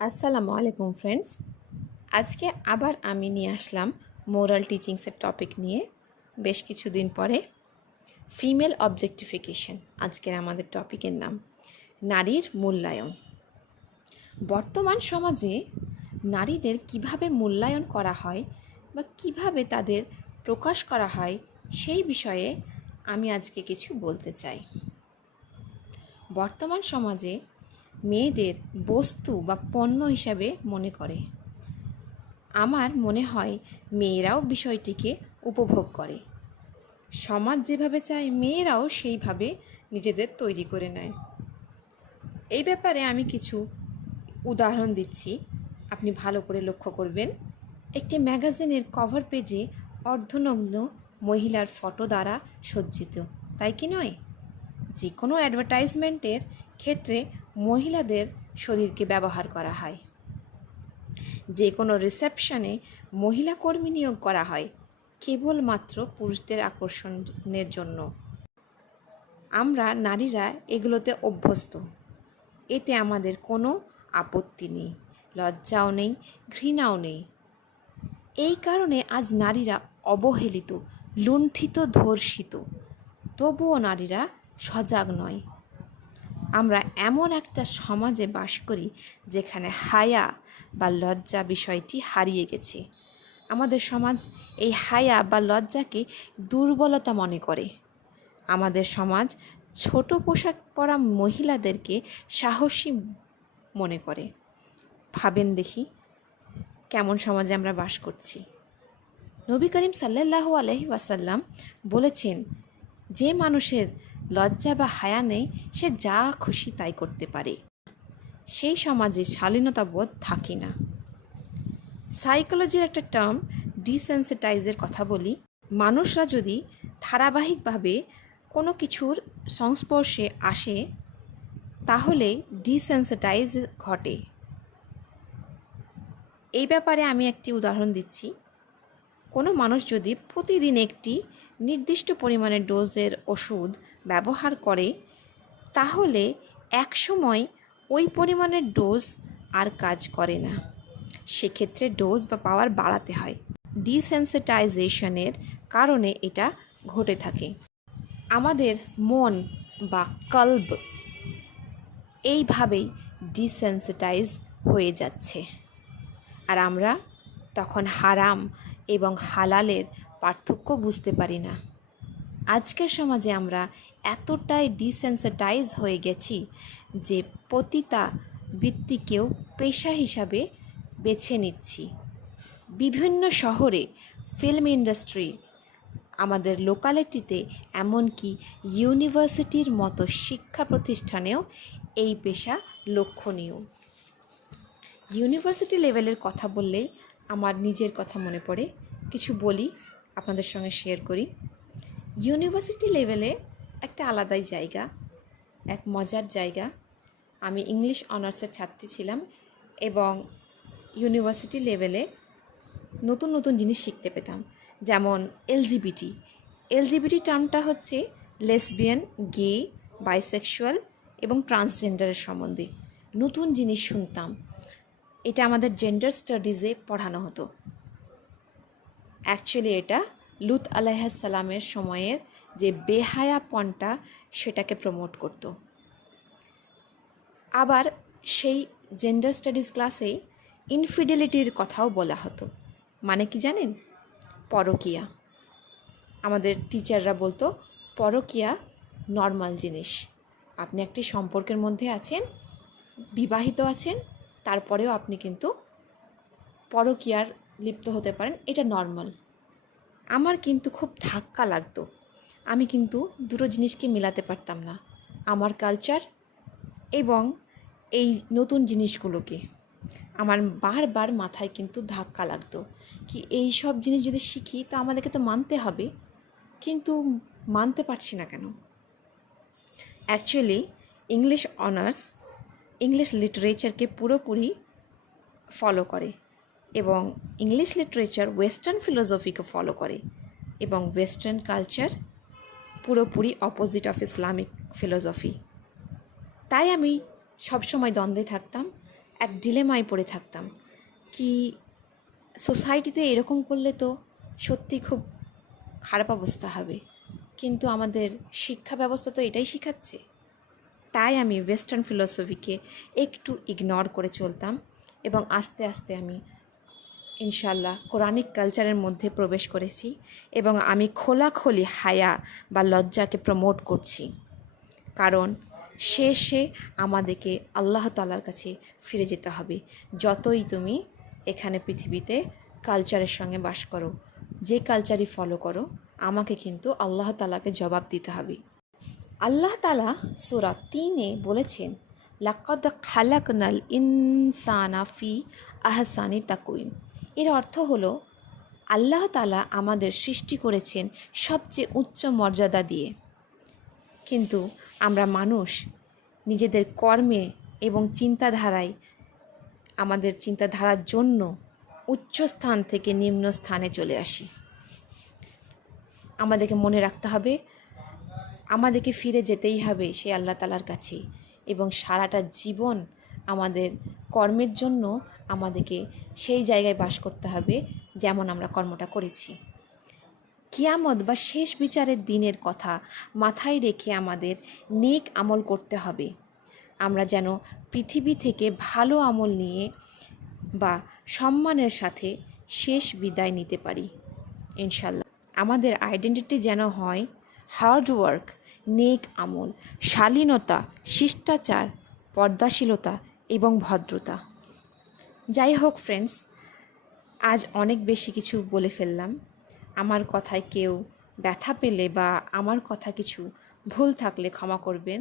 আসসালামু আলাইকুম ফ্রেন্ডস। আজকে আবার আমি নিয়ে আসলাম মোরাল টিচিংসের টপিক নিয়ে। বেশ কিছুদিন পরে ফিমেল অবজেক্টিফিকেশন আজকের আমাদের টপিকের নাম। নারীর মূল্যায়ন। বর্তমান সমাজে নারীদের কিভাবে মূল্যায়ন করা হয় বা কিভাবে তাদের প্রকাশ করা হয় সেই বিষয়ে আমি আজকে কিছু বলতে চাই। বর্তমান সমাজে মেয়েদের বস্তু বা পণ্য হিসাবে মনে করে। আমার মনে হয় মেয়েরাও বিষয়টিকে উপভোগ করে। সমাজ যেভাবে চায় মেয়েরাও সেইভাবে নিজেদের তৈরি করে নেয়। এই ব্যাপারে আমি কিছু উদাহরণ দিচ্ছি, আপনি ভালো করে লক্ষ্য করবেন। একটি ম্যাগাজিনের কভার পেজে অর্ধনগ্ন মহিলার ফটো দ্বারা সজ্জিত, তাই কি নয়? যে কোনো অ্যাডভার্টাইজমেন্টের ক্ষেত্রে মহিলাদের শরীরকে ব্যবহার করা হয়। যে কোনো রিসেপশনে মহিলা কর্মী নিয়োগ করা হয় কেবলমাত্র পুরুষদের আকর্ষণের জন্য। আমরা নারীরা এগুলোতে অভ্যস্ত, এতে আমাদের কোনো আপত্তি নেই, লজ্জাও নেই, ঘৃণাও নেই। এই কারণে আজ নারীরা অবহেলিত, লুণ্ঠিত, ধর্ষিত। তবুও নারীরা সজাগ নয়। আমরা এমন একটা সমাজে বাস করি যেখানে হায়া বা লজ্জা বিষয়টি হারিয়ে গেছে। আমাদের সমাজ এই হায়া বা লজ্জাকে দুর্বলতা মনে করে। আমাদের সমাজ ছোট পোশাক পরা মহিলাদেরকে সাহসী মনে করে। ভাবেন দেখি কেমন সমাজে আমরা বাস করছি। নবী করিম সাল্লাল্লাহু আলাইহি ওয়াসাল্লাম বলেছেন, যে মানুষের লজ্জা বা হায়া নেই সে যা খুশি তাই করতে পারে। সেই সমাজে শালীনতা বোধ থাকে না। সাইকোলজির একটা টার্ম ডিসেন্সিটাইজের কথা বলি। মানুষরা যদি ধারাবাহিকভাবে কোনো কিছুর সংস্পর্শে আসে তাহলে ডিসেন্সিটাইজ ঘটে। এই ব্যাপারে আমি একটি উদাহরণ দিচ্ছি। কোনো মানুষ যদি প্রতিদিন একটি নির্দিষ্ট পরিমাণের ডোজের ওষুধ ব্যবহার করে তাহলে একসময় ওই পরিমাণের ডোজ আর কাজ করে না। সেক্ষেত্রে ডোজ বা পাওয়ার বাড়াতে হয়। ডিসেন্সিটাইজেশনের কারণে এটা ঘটে থাকে। আমাদের মন বা কলব এইভাবেই ডিসেন্সিটাইজ হয়ে যাচ্ছে, আর আমরা তখন হারাম এবং হালালের পার্থক্য বুঝতে পারি না। আজকের সমাজে আমরা এতটাই ডিসেন্সিটাইজ হয়ে গেছি যে পতিতা বৃত্তিকেও পেশা হিসাবে বেছে নিচ্ছি। বিভিন্ন শহরে ফিল্ম ইন্ডাস্ট্রি, আমাদের লোকালিটিতে, এমনকি ইউনিভার্সিটির মতো শিক্ষা প্রতিষ্ঠানেও এই পেশা লক্ষণীয়। ইউনিভার্সিটি লেভেলের কথা বললেই আমার নিজের কথা মনে পড়ে। কিছু বলি, আপনাদের সঙ্গে শেয়ার করি। ইউনিভার্সিটি লেভেলে একটা আলাদাই জায়গা, এক মজার জায়গা। আমি ইংলিশ অনার্সের ছাত্রী ছিলাম এবং ইউনিভার্সিটি লেভেলে নতুন নতুন জিনিস শিখতে পেতাম। যেমন এলজিবিটি টার্মটা হচ্ছে লেসবিয়ান, গে, বাইসেক্সুয়াল এবং ট্রান্সজেন্ডারের সম্বন্ধে নতুন জিনিস শুনতাম। এটা আমাদের জেন্ডার স্টাডিজে পড়ানো হতো। অ্যাকচুয়ালি এটা লুত আলাইহিস সালামের সময়ের যে বেহায়াপনটা সেটাকে প্রমোট করত। আবার সেই জেন্ডার স্টাডিজ ক্লাসেই ইনফিডেলিটির কথাও বলা হতো। মানে কি জানেন? পরকীয়া। আমাদের টিচাররা বলতো পরকীয়া নর্মাল জিনিস। আপনি একটি সম্পর্কের মধ্যে আছেন, বিবাহিত আছেন, তারপরেও আপনি কিন্তু পরকীয়ার লিপ্ত হতে পারেন, এটা নর্মাল। আমার কিন্তু খুব ধাক্কা লাগতো। আমি কিন্তু দুটো জিনিসকে মেলাতে পারতাম না, আমার কালচার এবং এই নতুন জিনিসগুলোকে। আমার বারবার মাথায় কিন্তু ধাক্কা লাগতো কি এই সব জিনিস যদি শিখি তো আমাদেরকে তো মানতে হবে, কিন্তু মানতে পারছি না কেন। অ্যাকচুয়ালি ইংলিশ অনার্স ইংলিশ লিটারেচারকে পুরোপুরি ফলো করে এবং ইংলিশ লিটারেচার ওয়েস্টার্ন ফিলোসফিকে ফলো করে এবং ওয়েস্টার্ন কালচার পুরোপুরি অপোজিট অফ ইসলামিক ফিলোসফি। তাই আমি সবসময় দ্বন্দ্বে থাকতাম এক ডিলেমায় পড়ে থাকতাম কি সোসাইটিতে এরকম করলে তো সত্যি খুব খারাপ অবস্থা হবে, কিন্তু আমাদের শিক্ষা ব্যবস্থা তো এটাই শেখাচ্ছে। তাই আমি ওয়েস্টার্ন ফিলসফিকে একটু ইগনোর করে চলতাম এবং আস্তে আস্তে আমি ইনশাল্লাহ কোরআনিক কালচারের মধ্যে প্রবেশ করেছি এবং আমি খোলাখুলি হায়া বা লজ্জাকে প্রমোট করছি, কারণ শেষে আমাদেরকে আল্লাহ তাআলার কাছে ফিরে যেতে হবে। যতই তুমি এখানে পৃথিবীতে কালচারের সঙ্গে বাস করো, যে কালচারই ফলো করো, আমাকে কিন্তু আল্লাহ তাআলাকে জবাব দিতে হবে। আল্লাহ তাআলা সূরা ৩-এ বলেছেন, লাকাদ খালাকনাল ইনসানা ফি আহসানি তাকওয়িম। এর অর্থ হলো আল্লাহ তাআলা আমাদের সৃষ্টি করেছেন সবচেয়ে উচ্চ মর্যাদা দিয়ে, কিন্তু আমরা মানুষ নিজেদের কর্মে এবং চিন্তাধারায় আমাদের চিন্তাধারার জন্য উচ্চ স্থান থেকে নিম্ন স্থানে চলে আসি। আমাদেরকে মনে রাখতে হবে আমাদেরকে ফিরে যেতেই হবে সেই আল্লাহ তাআলার কাছে, এবং সারাটা জীবন আমাদের কর্মের জন্য আমাদেরকে সেই জায়গায় বাস করতে হবে যেমন আমরা কর্মটা করেছি। কিয়ামত বা শেষ বিচারের দিনের কথা মাথায় রেখে আমাদের নেক আমল করতে হবে, আমরা যেন পৃথিবী থেকে ভালো আমল নিয়ে বা সম্মানের সাথে শেষ বিদায় নিতে পারি ইনশাল্লাহ। আমাদের আইডেন্টিটি যেন হয় হার্ড ওয়ার্ক, নেক আমল, শালীনতা, শিষ্টাচার, পর্দাশীলতা এবং ভদ্রতা। যাই হোক ফ্রেন্ডস, আজ অনেক বেশি কিছু বলে ফেললাম। আমার কথায় কেউ ব্যথা পেলে বা আমার কথা কিছু ভুল থাকলে ক্ষমা করবেন।